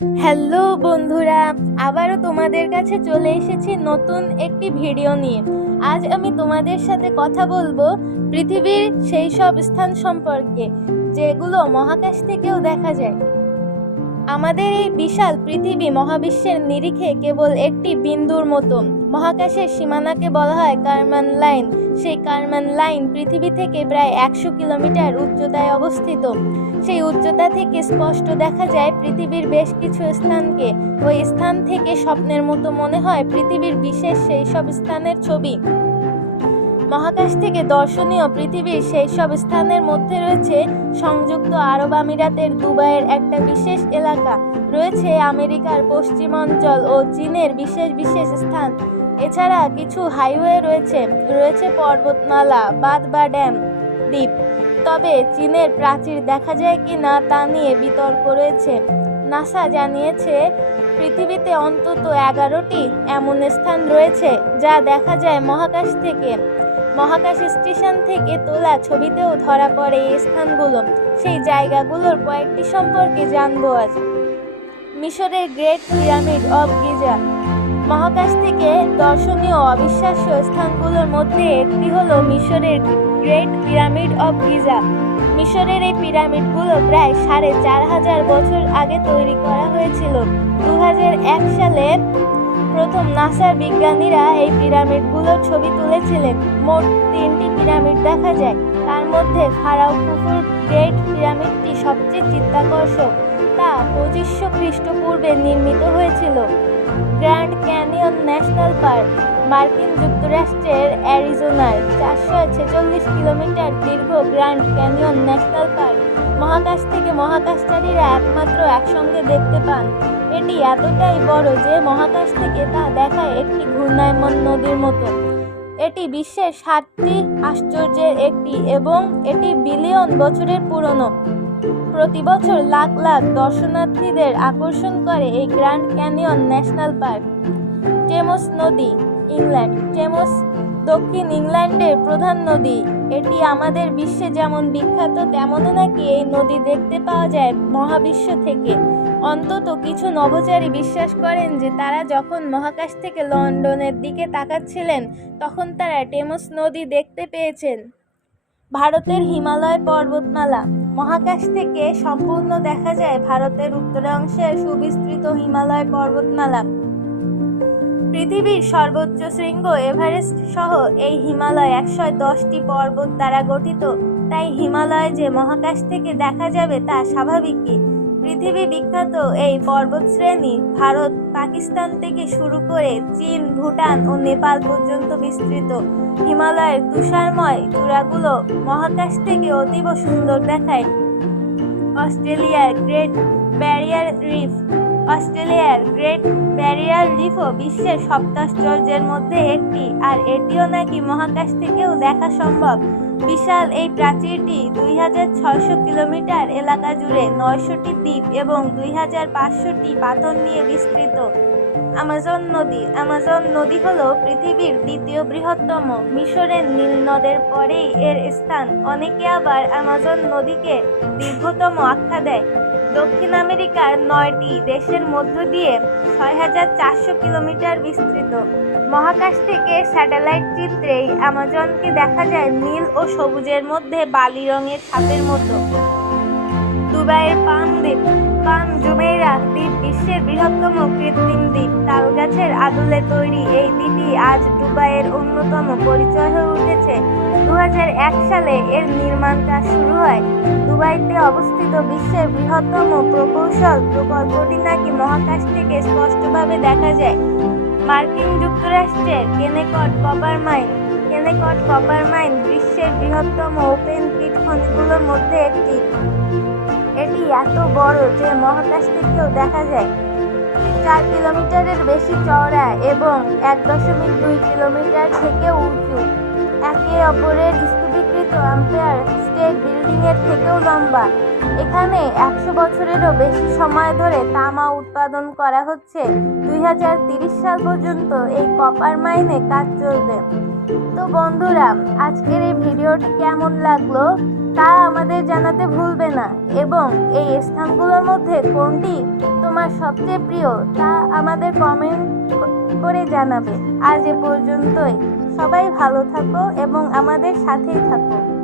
Hello বন্ধুরা, আবারও তোমাদের কাছে চলে এসেছি নতুন একটি ভিডিও নিয়ে। আজ আমি তোমাদের সাথে কথা বলবো পৃথিবীর সেই সব স্থান সম্পর্কে যেগুলো মহাকাশ থেকেও দেখা যায়। আমাদের এই বিশাল পৃথিবী মহাবিশ্বের নিরিখে কেবল একটি বিন্দুর মতো। মহাকাশের সীমানাকে বলা হয় কারমান লাইন। সেই কারমান লাইন পৃথিবী থেকে প্রায় 100 কিলোমিটার উচ্চতায় অবস্থিত। সেই উচ্চতা থেকে স্পষ্ট দেখা যায় পৃথিবীর বেশ কিছু স্থানকে। ওই স্থান থেকে স্বপ্নের মতো মনে হয় পৃথিবীর বিশেষ সেই সব স্থানের ছবি। মহাকাশ থেকে দর্শনীয় পৃথিবীর সেই সব স্থানের মধ্যে রয়েছে সংযুক্ত আরব আমিরাতের দুবাইয়ের একটা বিশেষ এলাকা, রয়েছে আমেরিকার পশ্চিম অঞ্চল ও চীনের বিশেষ বিশেষ স্থান। এছাড়া কিছু হাইওয়ে রয়েছে পর্বতমালা, বাঁধ বা ড্যাম, দ্বীপ। তবে চীনের প্রাচীর দেখা যায় কি না তা নিয়ে বিতর্ক রয়েছে। নাসা জানিয়েছে পৃথিবীতে অন্তত 11টি এমন স্থান রয়েছে যা দেখা যায় মহাকাশ থেকে। মহাকাশ স্টেশন থেকে তোলা ছবিতেও ধরা পড়ে এই স্থানগুলো। সেই জায়গাগুলোর কয়েকটি সম্পর্কে জানবো আজ। মিশরের গ্রেট পিরামিড অব গিজা। মহাকাশ থেকে দর্শনীয় অবিশ্বাস্য স্থানগুলোর মধ্যে একটি হলো মিশরের গ্রেট পিরামিড অব গিজা। মিশরের এই পিরামিডগুলো প্রায় 4500 বছর আগে তৈরি করা হয়েছিল। 2001 সালে প্রথম নাসার বিজ্ঞানীরা এই পিরামিডগুলোর ছবি তুলেছিলেন। মোট 3টি পিরামিড দেখা যায়, তার মধ্যে ফারাও খুফুর গ্রেট পিরামিডটি সবচেয়ে চিত্তাকর্ষক। তা 2500 খ্রিস্টপূর্বে নির্মিত হয়েছিল। Grand canyon national park. মার্কিন যুক্তরাষ্ট্রের অ্যারিজোনার 446 কিলোমিটার দীর্ঘ গ্র্যান্ড ক্যানিয়ন ন্যাশনাল পার্ক মহাকাশ থেকে মহাকাশচারীরা একমাত্র একসঙ্গে দেখতে পান। এটি এতটাই বড় যে মহাকাশ থেকে তা দেখায় একটি ঘূর্ণায়মান নদীর মতো। এটি বিশ্বের 7টি আশ্চর্যের একটি এবং এটি বিলিয়ন বছরের পুরনো। প্রতি বছর লাখ লাখ দর্শনার্থীদের আকর্ষণ করে এই grand canyon national park. Thames নদী, ইংল্যান্ড। টেমস দক্ষিণ ইংল্যান্ডের প্রধান নদী। এটি আমাদের বিশ্বে যেমন বিখ্যাত তেমনও নাকি এই নদী দেখতে পাওয়া যায় মহাবিশ্ব থেকে। অন্তত কিছু নভোচারী বিশ্বাস করেন যে তারা যখন মহাকাশ থেকে লন্ডনের দিকে তাকাচ্ছিলেন তখন তারা টেমস নদী দেখতে পেয়েছেন। ভারতের হিমালয় পর্বতমালা। মহাকাশ থেকে সম্পূর্ণ দেখা যায় ভারতের উত্তরাংশের সুবিস্তৃত হিমালয় পর্বতমালা। পৃথিবীর সর্বোচ্চ শৃঙ্গ এভারেস্ট সহ এই হিমালয় 110টি পর্বত দ্বারা গঠিত। তাই হিমালয় যে মহাকাশ থেকে দেখা যাবে তা স্বাভাবিকই। পৃথিবী বিখ্যাত এই পর্বতশ্রেণী ভারত, পাকিস্তান থেকে শুরু করে চীন, ভুটান ও নেপাল পর্যন্ত বিস্তৃত। হিমালয়ের তুষারময় চূড়াগুলো মহাকাশ থেকে অতীব সুন্দর দেখায়। অস্ট্রেলিয়ার গ্রেট ব্যারিয়ার রিফ। অস্ট্রেলিয়ার গ্রেট ব্যারিয়ার রিফও বিশ্বের সপ্তাশ্চর্যের মধ্যে একটি, আর এটিও নাকি মহাকাশ থেকেও দেখা সম্ভব। বিশাল এই প্রাচীরটি 2600 কিলোমিটার এলাকা জুড়ে 900টি দ্বীপ এবং 2500টি পাথর নিয়ে বিস্তৃত। আমাজন নদী। আমাজন নদী হলো পৃথিবীর দ্বিতীয় বৃহত্তম। মিশরের নীল নদের পরেই এর স্থান। অনেকে আবার আমাজন নদীকে দীর্ঘতম আখ্যা দেয়। দক্ষিণ আমেরিকার 9টি দেশের মধ্য দিয়ে 6400 কিলোমিটার বিস্তৃত। মহাকাশ থেকে স্যাটেলাইট চিত্রেই আমাজনকে দেখা যায় নীল ও সবুজের মধ্যে বালি রঙের সাপের মতো। দুবাইয়ের পাম দ্বীপ। পাম জুমেইরা দ্বীপ বিশ্বের বৃহত্তম কৃত্রিম দ্বীপ। তালগাছের আদলে তৈরি এই দ্বীপই আজ দুবাইয়ের অন্যতম পরিচয় হয়ে উঠেছে। 2001 সালে এর নির্মাণ কাজ শুরু হয়। দুবাইতে অবস্থিত বিশ্বের বৃহত্তম প্রকৌশল প্রকল্পটি নাকি মহাকাশ থেকে স্পষ্টভাবে দেখা যায়। মার্কিন যুক্তরাষ্ট্রের কেনেকট কপার মাইন। কেনেকট কপার মাইন বিশ্বের বৃহত্তম ওপেন পিট খনিগুলোর মধ্যে একটি। এটি এত বড় যে মহাকাশ থেকেও দেখা যায়। 4 কিলোমিটারের বেশি চওড়া এবং 1.2 কিলোমিটার থেকেও উঁচু। একে অপরের স্তূপীকৃত এম্পায়ার স্টেট বিল্ডিংয়ের থেকেও লম্বা। এখানে 100 বছরেরও বেশি সময় ধরে তামা উৎপাদন করা হচ্ছে। 2030 সাল পর্যন্ত এই কপার মাইনে কাজ চলবে। তো বন্ধুরা, আজকের এই ভিডিওটি কেমন লাগলো তা আমাদের জানাতে ভুলবে না, এবং এই স্থানগুলোর মধ্যে কোনটি তোমার সবচেয়ে প্রিয় তা আমাদের কমেন্ট করে জানাবে। আজ এ পর্যন্তই। সবাই ভালো থাকো এবং আমাদের সাথেই থাকো।